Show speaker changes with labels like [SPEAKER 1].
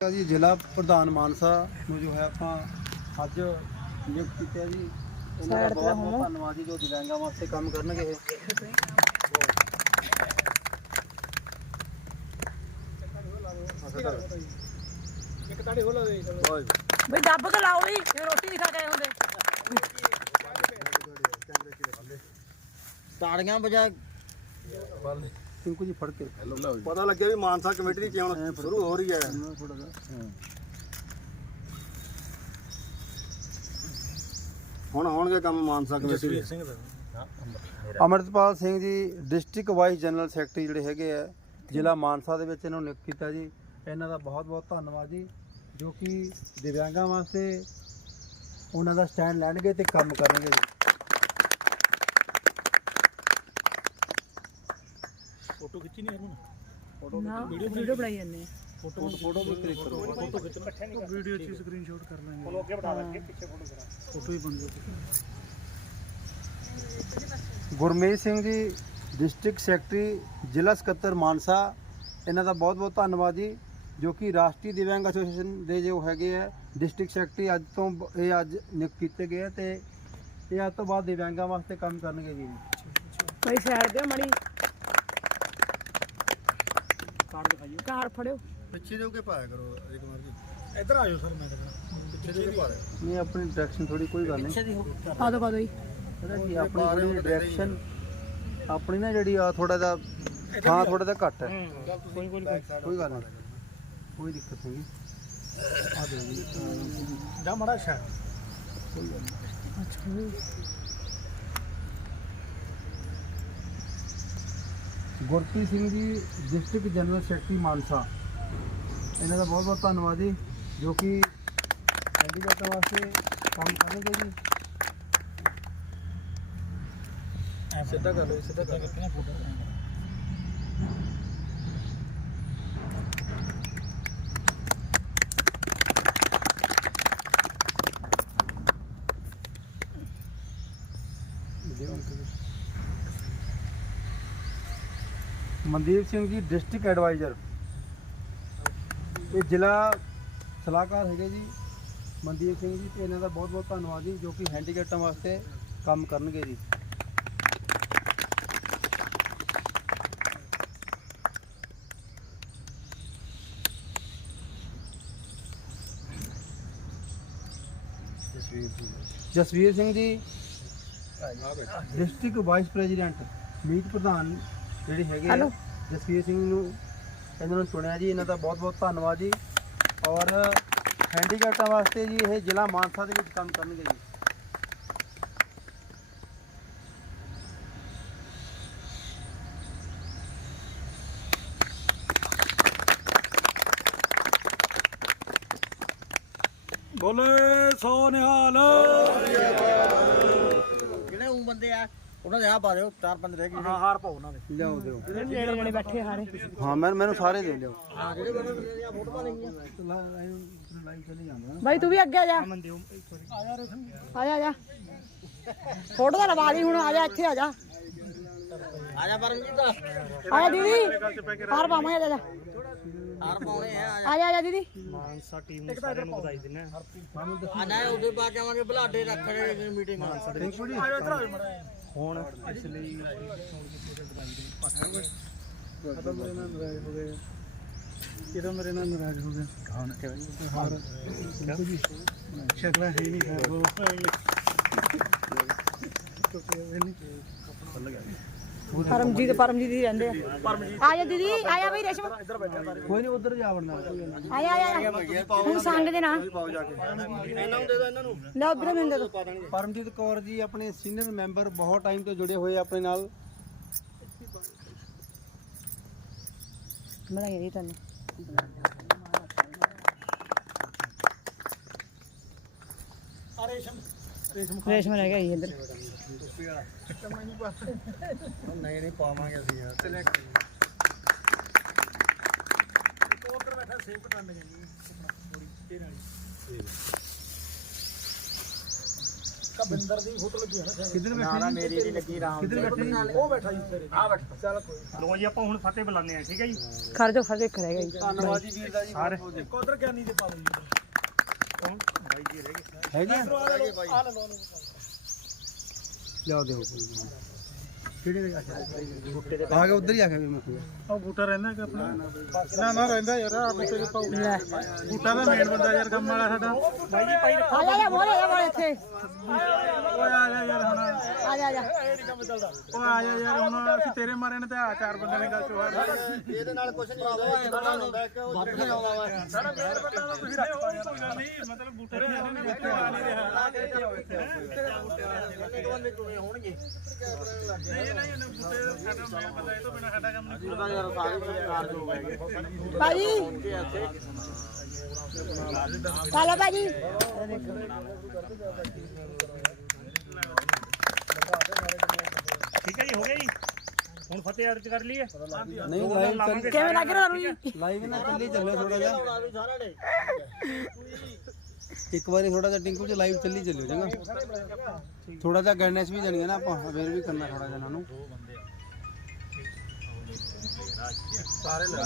[SPEAKER 1] ਜੀ ਜ਼ਿਲ੍ਹਾ ਪ੍ਰਧਾਨ ਮਾਨਸਾ ਨੂੰ ਜੋ ਹੈ ਆਪਾਂ ਅੱਜ ਨਿਯੁਕਤ ਕੀਤਾ ਜੀ। ਇਹਨਾਂ ਦਾ ਬਹੁਤ ਬਹੁਤ ਧੰਨਵਾਦ ਜੀ ਜੋ ਦਿਵਿਆਂਗਾਂ ਵਾਸਤੇ ਕੰਮ ਕਰਨਗੇ। ਇਹ
[SPEAKER 2] ਬਈ ਦੱਬ ਕੇ ਲਾਓ ਵੀ ਰੋਟੀ ਨਹੀਂ ਖਾ ਕੇ ਹੁੰਦੇ।
[SPEAKER 3] ਤਾੜੀਆਂ ਵਜਾ
[SPEAKER 1] ਟਿੰਕੂ ਜੀ ਫੜ ਕੇ
[SPEAKER 4] ਪਤਾ ਲੱਗਿਆ ਵੀ ਮਾਨਸਾ ਕਮੇਟੀ ਦੀ ਚੋਣ ਸ਼ੁਰੂ ਹੋ ਰਹੀ ਹੈ।
[SPEAKER 1] ਥੋੜਾ ਜਿਹਾ
[SPEAKER 4] ਹੁਣ ਹੋਣਗੇ ਕੰਮ ਮਾਨਸਾ ਕਮੇਟੀ ਦੇ।
[SPEAKER 1] Amritpal Singh ji district vice general secretary ਜਿਹੜੇ ਹੈਗੇ ਆ ਜ਼ਿਲ੍ਹਾ ਮਾਨਸਾ ਦੇ ਵਿੱਚ ਇਹਨਾਂ ਨੂੰ ਨਿਯੁਕਤ ਕੀਤਾ ਜੀ। ਇਹਨਾਂ ਦਾ ਬਹੁਤ ਬਹੁਤ ਧੰਨਵਾਦ ਜੀ ਜੋ ਕਿ ਦਿਵਿਆਂਗਾਂ ਵਾਸਤੇ ਉਹਨਾਂ ਦਾ ਸਟੈਂਡ ਲੈਣਗੇ ਤੇ ਕੰਮ ਕਰਨਗੇ ਜੀ।
[SPEAKER 2] ਨਾ ਵੀਡੀਓ ਬਣਾਈ ਜਾਂਦੇ ਆ।
[SPEAKER 1] ਫੋਟੋ ਫੋਟੋ ਵੀ ਕਲਿੱਕ ਕਰੋ ਗੁਰਮੀਤ ਸਿੰਘ ਜੀ ਡਿਸਟ੍ਰਿਕਟ ਸੈਕਟਰੀ ਜ਼ਿਲ੍ਹਾ ਸਕੱਤਰ ਮਾਨਸਾ। ਇਹਨਾਂ ਦਾ ਬਹੁਤ ਬਹੁਤ ਧੰਨਵਾਦ ਜੀ ਜੋ ਕਿ ਰਾਸ਼ਟਰੀ ਦਿਵਿਆਂਗ ਐਸੋਸੀਏਸ਼ਨ ਦੇ ਜੋ ਹੈਗੇ ਆ ਡਿਸਟ੍ਰਿਕਟ ਸੈਕਟਰੀ ਅੱਜ ਤੋਂ ਇਹ ਅੱਜ ਨਿਯੁਕਤ ਕੀਤੇ ਗਏ ਤੇ ਇਹ ਅੱਜ ਤੋਂ ਬਾਅਦ ਦਿਵਿਆਂਗਾਂ ਵਾਸਤੇ ਕੰਮ ਕਰਨਗੇ ਜੀ।
[SPEAKER 2] ਬਈ ਸਾਈਡ ਮੜੀ। ਕਾਰਡ ਦਿਖਾਈਓ। ਕਾਰਡ ਫੜਿਓ।
[SPEAKER 4] ਪਿੱਛੇ ਦੇ ਕੇ ਪਾਇਆ ਕਰੋ ਇੱਕ ਵਾਰ ਜੀ।
[SPEAKER 5] ਇੱਧਰ ਆਇਓ ਸਰ ਮੈਂ ਕਹਿੰਦਾ।
[SPEAKER 4] ਪਿੱਛੇ ਦੇ ਕੇ ਪਾ ਲਿਆ
[SPEAKER 1] ਨਹੀਂ ਆਪਣੀ ਡਾਇਰੈਕਸ਼ਨ ਥੋੜੀ ਕੋਈ ਗੱਲ ਨਹੀਂ।
[SPEAKER 2] ਪਾ ਦੋ ਪਾ ਦੋ ਜੀ।
[SPEAKER 1] ਪਤਾ ਕੀ ਆਪਣੀ ਥੋੜੀ ਡਾਇਰੈਕਸ਼ਨ ਆਪਣੀ ਨਾ ਜਿਹੜੀ ਆ ਥੋੜਾ ਜਿਹਾ ਥਾਂ ਥੋੜਾ ਜਿਹਾ ਘੱਟ ਹੈ।
[SPEAKER 5] ਕੋਈ ਕੋਈ
[SPEAKER 1] ਕੋਈ। ਗੱਲ ਨਹੀਂ। ਕੋਈ ਦਿੱਕਤ ਨਹੀਂ। ਆ ਦੇ ਜੀ।
[SPEAKER 5] ਮੜਾ ਸ਼ਾ
[SPEAKER 1] Gurpreet Singh ji district general secretary Mansa ਇਹਨਾਂ ਦਾ ਬਹੁਤ ਬਹੁਤ ਧੰਨਵਾਦ ਜੀ, ਜੋ ਕਿ ਹੈਂਡੀਕੈਪਟਾਂ ਵਾਸਤੇ ਕੰਮ ਕਰਨਗੇ ਜੀ।
[SPEAKER 5] ਸਿੱਧਾ ਕਰ ਲਓ ਸਿੱਧਾ ਕਰਕੇ ਨਾ photo
[SPEAKER 1] Mandeep Singh ji district advisor ਇਹ ਜ਼ਿਲ੍ਹਾ ਸਲਾਹਕਾਰ ਹੈਗੇ ਜੀ ਮਨਦੀਪ ਸਿੰਘ ਜੀ ਤੇ ਇਹਨਾਂ ਦਾ ਬਹੁਤ ਬਹੁਤ ਧੰਨਵਾਦ ਜੀ ਜੋ ਕਿ ਹੈਂਡੀਕੈਪਟਾਂ ਵਾਸਤੇ ਕੰਮ ਕਰਨਗੇ ਜੀ। ਜਸਵੀਰ ਸਿੰਘ। ਜੀ ਡਿਸਟ੍ਰਿਕਟ ਵਾਈਸ ਪ੍ਰੈਜ਼ੀਡੈਂਟ ਮੀਤ ਪ੍ਰਧਾਨ ਜਿਹੜੇ ਹੈਗੇ ਆ,
[SPEAKER 2] ਹੈਲੋ।
[SPEAKER 1] ਜਸਵੀਰ ਸਿੰਘ ਨੂੰ ਇਹਨਾਂ ਨੂੰ ਚੁਣਿਆ ਜੀ ਇਹਨਾਂ ਦਾ ਬਹੁਤ ਬਹੁਤ ਧੰਨਵਾਦ ਜੀ। ਔਰ ਹੈਂਡੀਕੈਪਟਾਂ ਵਾਸਤੇ ਜੀ ਇਹ ਜ਼ਿਲ੍ਹਾ ਮਾਨਸਾ ਦੇ ਵਿੱਚ ਕੰਮ ਕਰਨਗੇ ਜੀ।
[SPEAKER 5] ਬੋਲੇ ਸੋ ਨਿਹਾਲ।
[SPEAKER 3] ਜਿਹੜੇ ਉਹ ਬੰਦੇ ਆ? ਉਹਨਾਂ ਦੇ ਆ ਪਾ ਦਿਓ ਚਾਰ ਪੰਜ ਰਹਿ ਗਏ।
[SPEAKER 5] ਹਾਂ ਹਾਰ ਪਾਓ ਉਹਨਾਂ ਦੇ।
[SPEAKER 1] ਲਿਆਓ ਦਿਓ।
[SPEAKER 2] ਜਿਹੜੇ ਜਣੇ ਬੈਠੇ ਹਾਰੇ
[SPEAKER 1] ਹਾਂ ਮੈਂ ਮੈਨੂੰ ਸਾਰੇ ਦੇ ਲਿਓ
[SPEAKER 3] ਜਿਹੜੇ ਬੰਦੇ ਦੀਆਂ ਫੋਟੋਆਂ ਲਈਆਂ
[SPEAKER 1] ਲਾਈਵ ਚਲੇ ਜਾਂਦਾ
[SPEAKER 2] ਬਾਈ ਤੂੰ ਵੀ ਅੱਗੇ ਆ ਜਾ। ਆ ਜਾ ਆ ਜਾ। ਫੋਟੋ ਤਾਂ ਲਵਾ ਲਈ ਹੁਣ ਆ ਜਾ ਇੱਥੇ ਆ ਜਾ।
[SPEAKER 3] ਆ ਜਾ ਪਰਮਜੀਤ
[SPEAKER 2] ਆ ਜਾ ਦੀਦੀ। ਹਾਰ ਪਾਵਾਂਗੇ ਆ ਜਾ
[SPEAKER 3] ਹਾਰ ਪਾਉਣੇ ਆ
[SPEAKER 2] ਆ ਜਾ। ਆ ਜਾ ਦੀਦੀ।
[SPEAKER 5] ਮਾਨਸਾ ਟੀਮ ਨੂੰ ਸਾਰਿਆਂ ਨੂੰ ਵਧਾਈ ਦਿੰਦੇ ਆ।
[SPEAKER 3] ਆ ਨਾ ਉਹਦੇ ਕੇ ਆਵਾਂਗੇ ਬਲਾਡੇ ਰੱਖ ਰਹੇ ਮੀਟਿੰਗ।
[SPEAKER 5] ਹੁਣ ਇਸ ਲਈ
[SPEAKER 1] ਖਤਮ ਮੇਰੇ ਨਾਲ ਨਾਰਾਜ਼ ਹੋ ਗਏ। ਕਿਦੋਂ ਮੇਰੇ ਨਾਲ ਨਾਰਾਜ਼ ਹੋ ਗਏ? ਹਾਰ।
[SPEAKER 5] ਸ਼ਕਲਾਂ ਹੈ ਨਹੀਂ ਹੈ ਉਹ
[SPEAKER 2] ਪਰਮਜੀਤ ਪਰਮਜੀਤ ਹੀ ਰਹਿੰਦੇ ਆ। ਆ ਜਾ ਦੀਦੀ ਆ ਜਾ ਬਈ ਰੇਸ਼ਮ।
[SPEAKER 1] ਕੋਈ ਨਹੀਂ ਉਧਰ ਜਾ ਵੜਨਾ।
[SPEAKER 2] ਆ ਜਾ ਆ ਜਾ ਹੁਣ ਸੰਗ ਦੇ ਨਾ
[SPEAKER 4] ਪਾਓ ਜਾ। ਕੇ ਇਹਨਾਂ ਨੂੰ ਦੇ ਦਿਓ ਇਹਨਾਂ ਨੂੰ।
[SPEAKER 2] ਲੈ ਉਧਰ ਮੈਨੂੰ ਦੇ ਦੋ।
[SPEAKER 1] ਪਰਮਜੀਤ ਕੌਰ ਜੀ ਆਪਣੇ ਸੀਨੀਅਰ ਮੈਂਬਰ ਬਹੁਤ ਟਾਈਮ ਤੋਂ ਜੁੜੇ ਹੋਏ ਆ ਆਪਣੇ ਨਾਲ।
[SPEAKER 2] ਬਣਾਈ ਜੀ ਤੁਹਾਨੂੰ। ਰੇਸ਼ਮ। ਰਹਿ ਗਿਆ ਜੀ ਇੱਧਰ
[SPEAKER 4] ਨਹੀਂ ਨਹੀਂ ਪਾਵਾਂਗੇ ਅਸੀਂ ਯਾਰ। ਚਲੇ
[SPEAKER 5] ਉਧਰ ਬੈਠਾ ਸੇਵ ਕਟਾਣ ਦੇ ਜੀ? ਆਪਣਾ ਥੋੜੀ ਤੇਰੇ ਵਾਲੀ ਕਬਿੰਦਰ ਦੀ ਫੋਟੋ ਲੱਗੀ ਹੈ ਨਾ
[SPEAKER 1] ਕਿੱਧਰ ਬੈਠੇ
[SPEAKER 3] ਮੇਰੀ ਦੀ ਲੱਗੀ ਰਾਮ
[SPEAKER 1] ਕਿੱਧਰ ਬੈਠੇ?
[SPEAKER 5] ਉਹ ਬੈਠਾ ਜੀ ਤੇਰੇ
[SPEAKER 3] ਆ ਬੈਠ।
[SPEAKER 5] ਚੱਲ ਕੋਈ
[SPEAKER 6] ਲੋ ਜੀ ਆਪਾਂ ਹੁਣ ਫਤਿਹ ਬੁਲਾਉਂਦੇ ਆ ਠੀਕ ਹੈ ਜੀ?
[SPEAKER 2] ਖੜ ਜਾ ਰਹਿ ਗਿਆ ਜੀ
[SPEAKER 1] ਧੰਨਵਾਦ ਜੀ ਵੀਰ ਦਾ ਜੀ
[SPEAKER 6] ਸਾਰੇ।
[SPEAKER 5] ਇੱਕ ਉਧਰ ਗਿਆਨੀ ਦੇ ਪਾ ਲਓ ਜੀ
[SPEAKER 6] ਬਾਈ ਜੀ ਰਹਿ ਗਏ।
[SPEAKER 1] ਹੈਗੇ? ਆ
[SPEAKER 5] ਲੈ ਲਓ। ਆ ਲੈ ਲਓ
[SPEAKER 1] ਲਿਆਓ ਦਿਓ ਕਿਹੜੇ ਦੇ ਆ ਗਿਆ ਉਧਰ ਹੀ ਆ ਗਿਆ ਵੀ ਮੈਂ।
[SPEAKER 5] ਉਹ ਬੂਟਾ ਰਹਿੰਦਾ ਕਿ ਆਪਣਾ। ਨਾ ਨਾ ਰਹਿੰਦਾ ਯਾਰ ਆ ਬੂਟੇ ਦੇ ਪਾਉ ਬੂਟਾ ਦਾ ਮੇਨ ਬੰਦਾ ਯਾਰ ਕੰਮ ਵਾਲਾ ਸਾਡਾ।
[SPEAKER 6] ਬਾਈ ਜੀ ਪਾਈ
[SPEAKER 2] ਆ ਜਾ ਮੋਰੇ ਆ ਮੋਰੇ ਇੱਥੇ।
[SPEAKER 5] ਓਏ ਆ ਜਾ ਯਾਰ ਹੁਣ।
[SPEAKER 2] ਆ ਜਾ ਆ ਜਾ।
[SPEAKER 5] ਓ ਆ ਜਾ ਯਾਰ ਹੁਣ ਅਸੀਂ ਤੇਰੇ ਮਾਰੇ ਨੇ ਤੇ ਆ ਚਾਰ ਬੰਦੇ ਨੇ ਗੱਲ ਚੋਆ
[SPEAKER 4] ਇਹਦੇ ਨਾਲ ਕੁਝ ਨਹੀਂ ਆਉਂਦਾ ਕਿ ਵੱਧ ਨਹੀਂ ਆਉਂਦਾ ਵਾ।
[SPEAKER 5] ਸਾਡਾ ਮੇਨ ਬੰਦਾ ਤਾਂ ਤੁਸੀਂ ਰੱਖ ਨਹੀਂ। ਮਤਲਬ ਬੂਟੇ ਦੇ ਨੇ ਵਿੱਚ ਆ ਨਹੀਂ ਰਿਹਾ।
[SPEAKER 3] ਹੋਣਗੇ
[SPEAKER 5] ਨਹੀਂ ਨਹੀਂ ਉਹਨੇ ਬੂਟੇ ਕੰਮ ਨਹੀਂ
[SPEAKER 2] ਭਾਜੀ। ਭਾਜੀ।
[SPEAKER 6] ਠੀਕ ਹੈ ਜੀ ਹੋ ਗਿਆ ਜੀ? ਹੁਣ ਫਤਿਹ ਅਰਜ ਕਰ ਲਈਏ।
[SPEAKER 1] ਨਹੀਂ ਲਾਈਵ
[SPEAKER 2] ਕਿਵੇਂ ਲੱਗ ਰਿਹਾ। ਤੁਹਾਨੂੰ ਜੀ
[SPEAKER 1] ਲਾਈਵ ਨਾ ਚੱਲੀ ਚੱਲਿਓ ਥੋੜਾ ਜਿਹਾ ਇੱਕ ਵਾਰੀ ਥੋੜਾ ਜਿਹਾ ਟਿੰਕੂ ਚ ਲਾਈਵ ਚੱਲੀ ਚੱਲਿਓ, ਚੰਗਾ। ਥੋੜਾ ਜਿਹਾ ਗਾਈਡੈਂਸ ਵੀ ਦੇਣੀ ਹੈ ਨਾ, ਆਪਾਂ ਅਵੇਅਰ ਵੀ ਕਰਨਾ ਥੋੜਾ ਜਿਹਾ ਇਹਨਾਂ ਨੂੰ।
[SPEAKER 5] ਸਾਰੇ ਲੈ